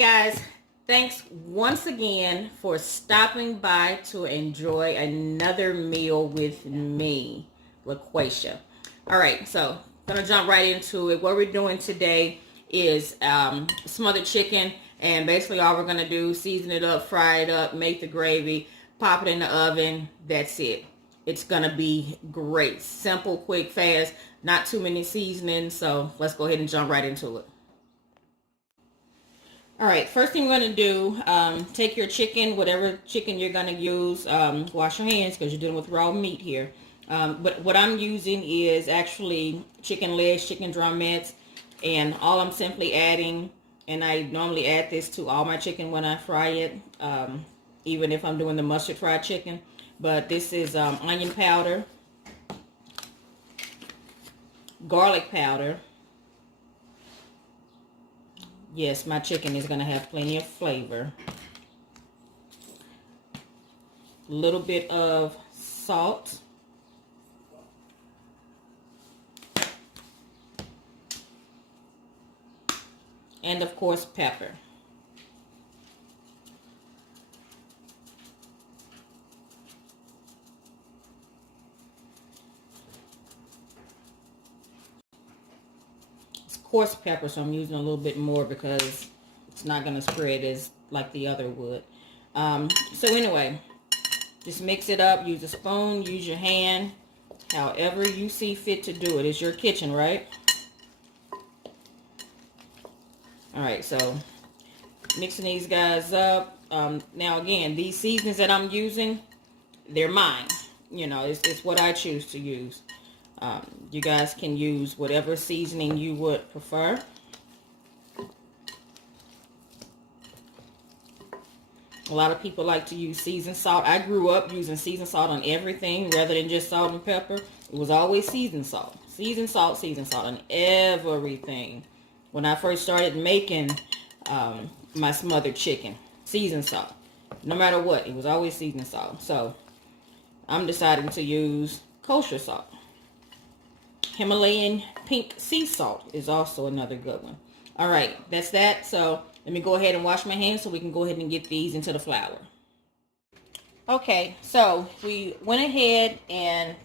guys, thanks once again for stopping by to enjoy another meal with me, LaQuasia. All right, so gonna jump right into it. What we're doing today is smothered chicken, and basically all we're gonna do, season it up, fry it up, make the gravy, pop it in the oven. That's it. It's gonna be great. Simple, quick, fast, not too many seasonings. So let's go ahead and jump right into it. All right, first thing we're going to do, take your chicken, whatever chicken you're going to use, wash your hands because you're dealing with raw meat here. But what I'm using is actually chicken legs, chicken drumettes, and all I'm simply adding, and I normally add this to all my chicken when I fry it, even if I'm doing the mustard fried chicken. But this is onion powder, garlic powder. Yes, my chicken is going to have plenty of flavor. A little bit of salt. And of course, pepper. Coarse pepper, so I'm using a little bit more because it's not going to spread as like the other would. So anyway, just mix it up. Use a spoon, use your hand, however you see fit to do it. It's your kitchen, right? All right, so mixing these guys up. Now again, these seasonings that I'm using, they're mine. You know, it's what I choose to use. You guys can use whatever seasoning you would prefer. A lot of people like to use seasoned salt. I grew up using seasoned salt on everything rather than just salt and pepper. It was always seasoned salt. Seasoned salt on everything. When I first started making my smothered chicken, seasoned salt. No matter what, it was always seasoned salt. So I'm deciding to use kosher salt. Himalayan pink sea salt is also another good one. All right, that's that. So let me go ahead and wash my hands so we can go ahead and get these into the flour. Okay, so we went ahead and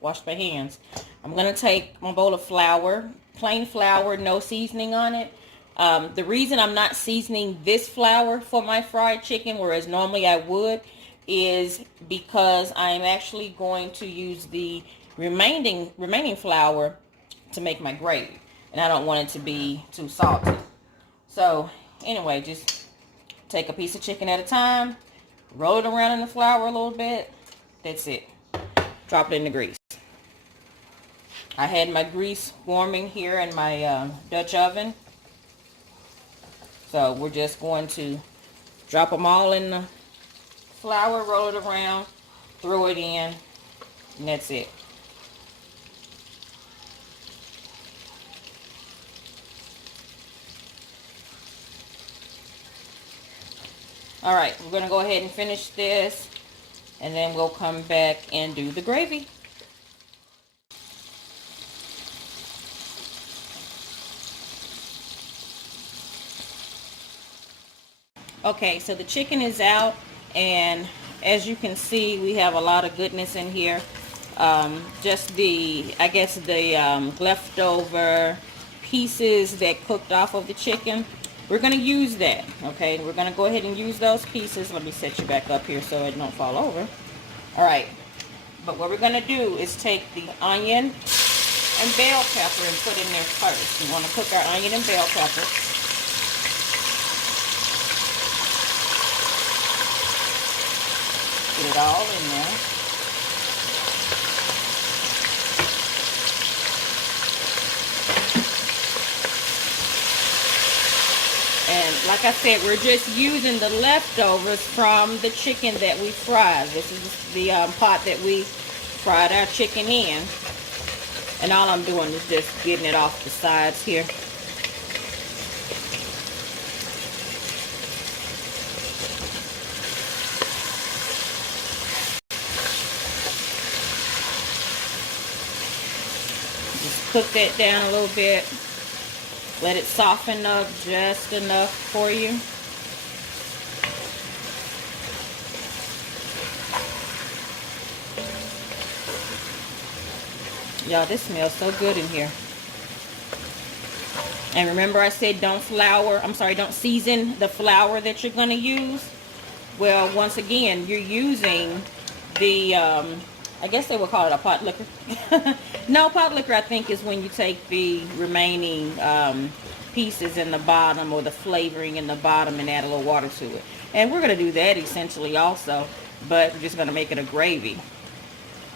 washed my hands. I'm going to take my bowl of flour, plain flour, no seasoning on it. The reason I'm not seasoning this flour for my fried chicken, whereas normally I would, is because I'm actually going to use the remaining flour to make my gravy, and I don't want it to be too salty. So anyway, just take a piece of chicken at a time, roll it around in the flour a little bit. That's it. Drop it in the grease. I had my grease warming here in my Dutch oven, so we're just going to drop them all in the flour, roll it around, throw it in, and that's it. All right, we're going to go ahead and finish this, and then we'll come back and do the gravy. Okay, so the chicken is out, and as you can see, we have a lot of goodness in here. Just the leftover pieces that cooked off of the chicken. We're going to use that, okay? We're going to go ahead and use those pieces. Let me set you back up here so it don't fall over. All right. But what we're going to do is take the onion and bell pepper and put in there first. We want to cook our onion and bell pepper. Put it all in there. And like I said, we're just using the leftovers from the chicken that we fried. This is the pot that we fried our chicken in. And all I'm doing is just getting it off the sides here. Just cook that down a little bit. Let it soften up just enough for you. Y'all, this smells so good in here. And remember I said don't season the flour that you're going to use. Well, once again, you're using the, I guess they would call it a pot liquor. No, pot liquor I think is when you take the remaining pieces in the bottom, or the flavoring in the bottom, and add a little water to it. And we're going to do that essentially also, but we're just going to make it a gravy.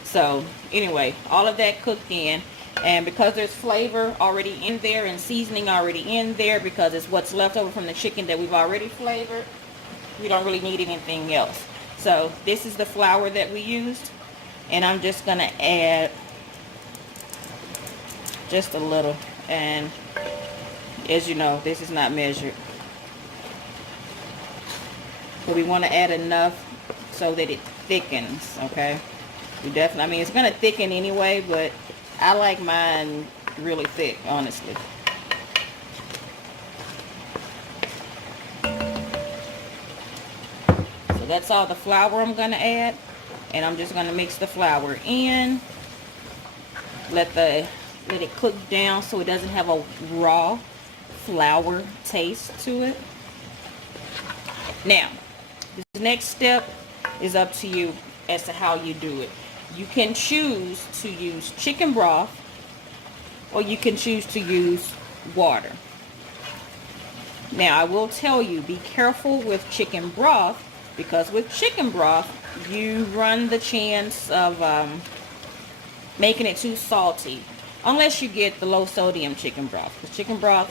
So anyway, all of that cooked in, and because there's flavor already in there and seasoning already in there, because it's what's left over from the chicken that we've already flavored, we don't really need anything else. So this is the flour that we used, and I'm just gonna add just a little, and as you know, this is not measured, but we want to add enough so that it thickens. Okay, we definitely, I mean, it's gonna thicken anyway, but I like mine really thick, honestly. So that's all the flour I'm gonna add, and I'm just gonna mix the flour in, let it cook down so it doesn't have a raw flour taste to it. Now, this next step is up to you as to how you do it. You can choose to use chicken broth, or you can choose to use water. Now, I will tell you, be careful with chicken broth, because with chicken broth, you run the chance of making it too salty, unless you get the low sodium chicken broth. Because chicken broth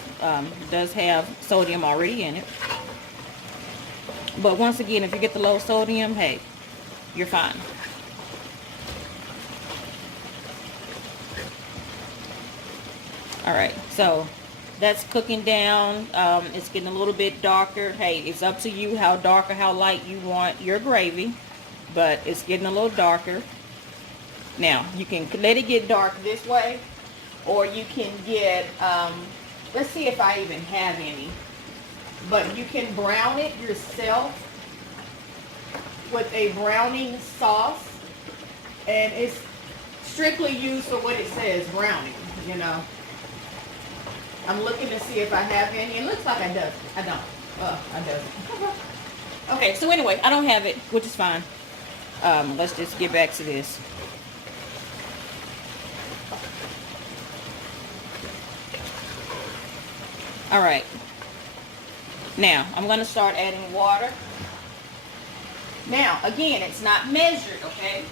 does have sodium already in it. But once again, if you get the low sodium, hey, you're fine. Alright, so that's cooking down. It's getting a little bit darker. Hey, it's up to you how dark or how light you want your gravy, but it's getting a little darker. Now, you can let it get dark this way, or you can get, let's see if I even have any, but you can brown it yourself with a browning sauce, and it's strictly used for what it says, browning, you know. I'm looking to see if I have any. It looks like I don't. I don't. Okay, so anyway, I don't have it, which is fine. Let's just get back to this. Alright. Now, I'm going to start adding water. Now, again, it's not measured, okay?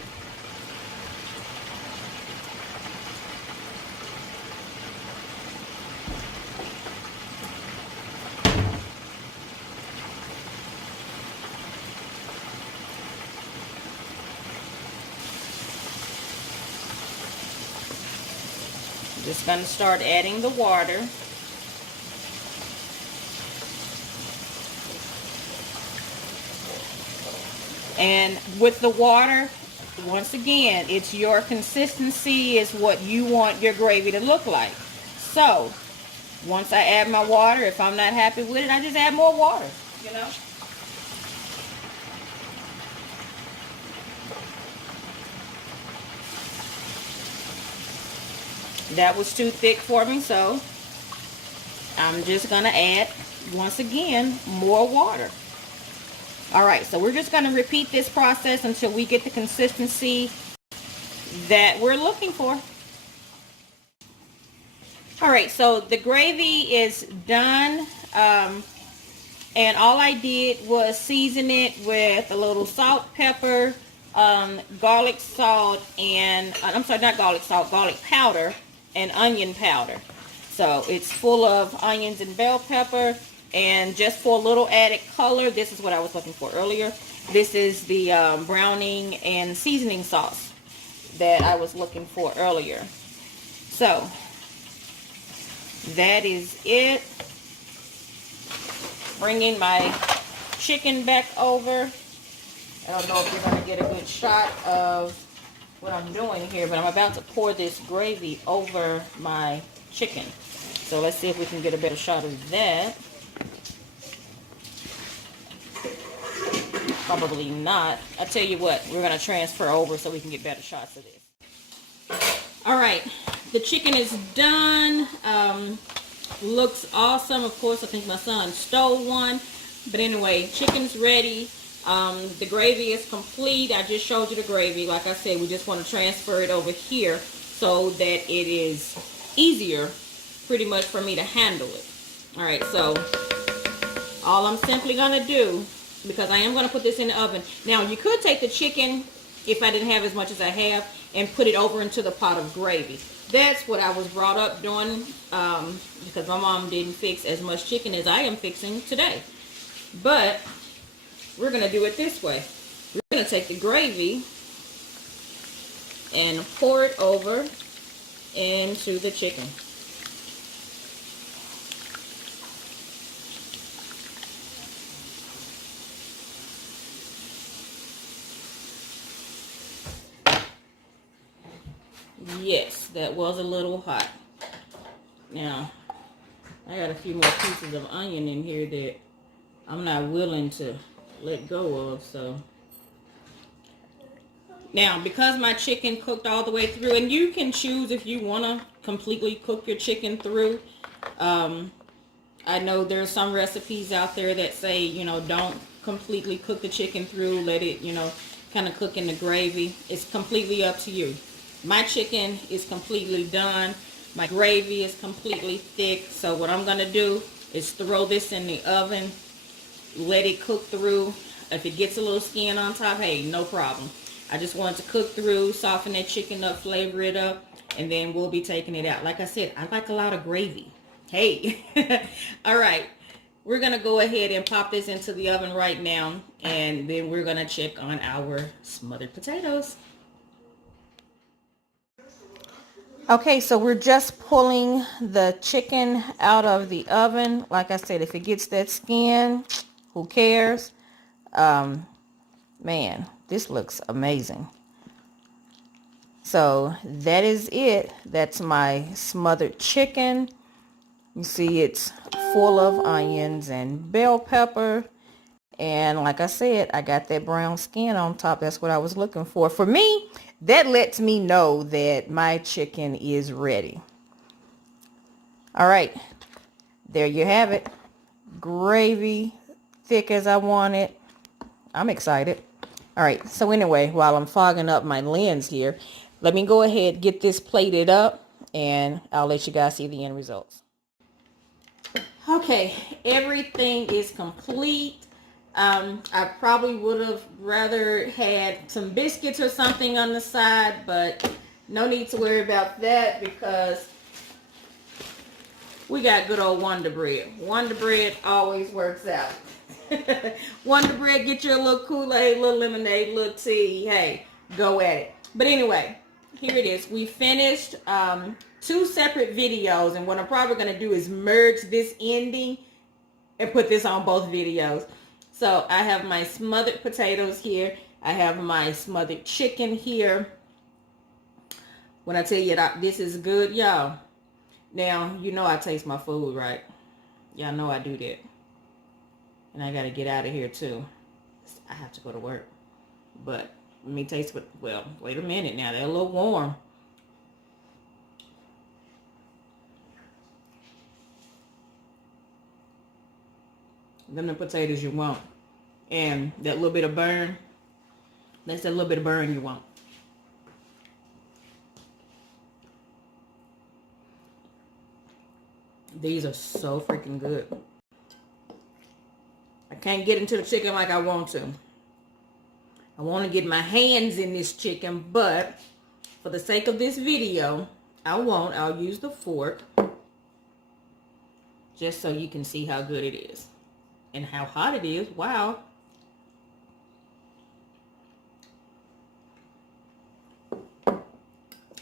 Just going to start adding the water. And with the water, once again, it's your consistency, is what you want your gravy to look like. So, once I add my water, if I'm not happy with it, I just add more water, you know. That was too thick for me, so I'm just going to add, once again, more water. Alright, so we're just going to repeat this process until we get the consistency that we're looking for. Alright, so the gravy is done, and all I did was season it with a little salt, pepper, garlic salt, and, I'm sorry, not garlic salt, garlic powder, and onion powder. So it's full of onions and bell pepper, and just for a little added color, this is what I was looking for earlier. This is the browning and seasoning sauce that I was looking for earlier. So that is it. Bringing my chicken back over. I don't know if you're going to get a good shot of what I'm doing here, but I'm about to pour this gravy over my chicken. So let's see if we can get a better shot of that. Probably not. I tell you what, we're going to transfer over so we can get better shots of this. All right, the chicken is done. Looks awesome. Of course, I think my son stole one. But anyway, chicken's ready. The gravy is complete. I just showed you the gravy. Like I said, we just want to transfer it over here so that it is easier pretty much for me to handle it. All right, so all I'm simply going to do, because I am going to put this in the oven. Now, you could take the chicken, if I didn't have as much as I have, and put it over into the pot of gravy. That's what I was brought up doing, because my mom didn't fix as much chicken as I am fixing today. But we're going to do it this way. We're going to take the gravy and pour it over into the chicken. Yes, that was a little hot. Now, I got a few more pieces of onion in here that I'm not willing to let go of, so. Now, because my chicken cooked all the way through, and you can choose if you want to completely cook your chicken through. I know there's some recipes out there that say, you know, don't completely cook the chicken through. Let it, you know, kind of cook in the gravy. It's completely up to you. My chicken is completely done. My gravy is completely thick. So what I'm going to do is throw this in the oven. Let it cook through. If it gets a little skin on top, hey, no problem. I just want it to cook through, soften that chicken up, flavor it up, and then we'll be taking it out. Like I said, I like a lot of gravy. Hey. All right. We're going to go ahead and pop this into the oven right now, and then we're going to check on our smothered potatoes. Okay, so we're just pulling the chicken out of the oven. Like I said, if it gets that skin, who cares? Man, this looks amazing. So that is it. That's my smothered chicken. You see it's full of onions and bell pepper. And like I said, I got that brown skin on top. That's what I was looking for. For me, that lets me know that my chicken is ready. All right, there you have it. Gravy, thick as I want it. I'm excited. All right, so anyway, while I'm fogging up my lens here, let me go ahead, get this plated up, and I'll let you guys see the end results. Okay, everything is complete. I probably would have rather had some biscuits or something on the side, but no need to worry about that because we got good old Wonder Bread. Wonder Bread always works out. Wonder Bread, get you a little Kool-Aid, a little lemonade, a little tea. Hey, go at it. But anyway, here it is. We finished 2 separate videos, and what I'm probably going to do is merge this ending and put this on both videos. So I have my smothered potatoes here. I have my smothered chicken here. When I tell you that this is good, y'all. Now, you know I taste my food, right? Y'all know I do that. And I got to get out of here too. I have to go to work. But let me taste what, well, wait a minute now. They're a little warm. Them the potatoes you want. And that little bit of burn, that's that little bit of burn you want. These are so freaking good. I can't get into the chicken like I want to. I want to get my hands in this chicken, but for the sake of this video, I'll use the fork just so you can see how good it is. And how hot it is. Wow.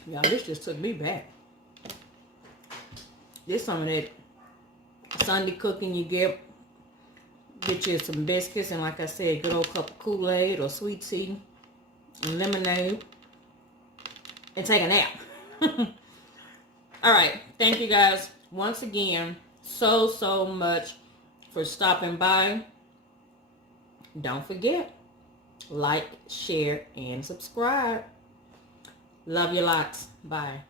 Y'all, this just took me back. This some of that Sunday cooking you get you some biscuits and, like I said, good old cup of Kool-Aid or sweet tea and lemonade and take a nap. All right. Thank you guys. once again, so much for stopping by. Don't forget, like, share, and subscribe. Love you lots. Bye.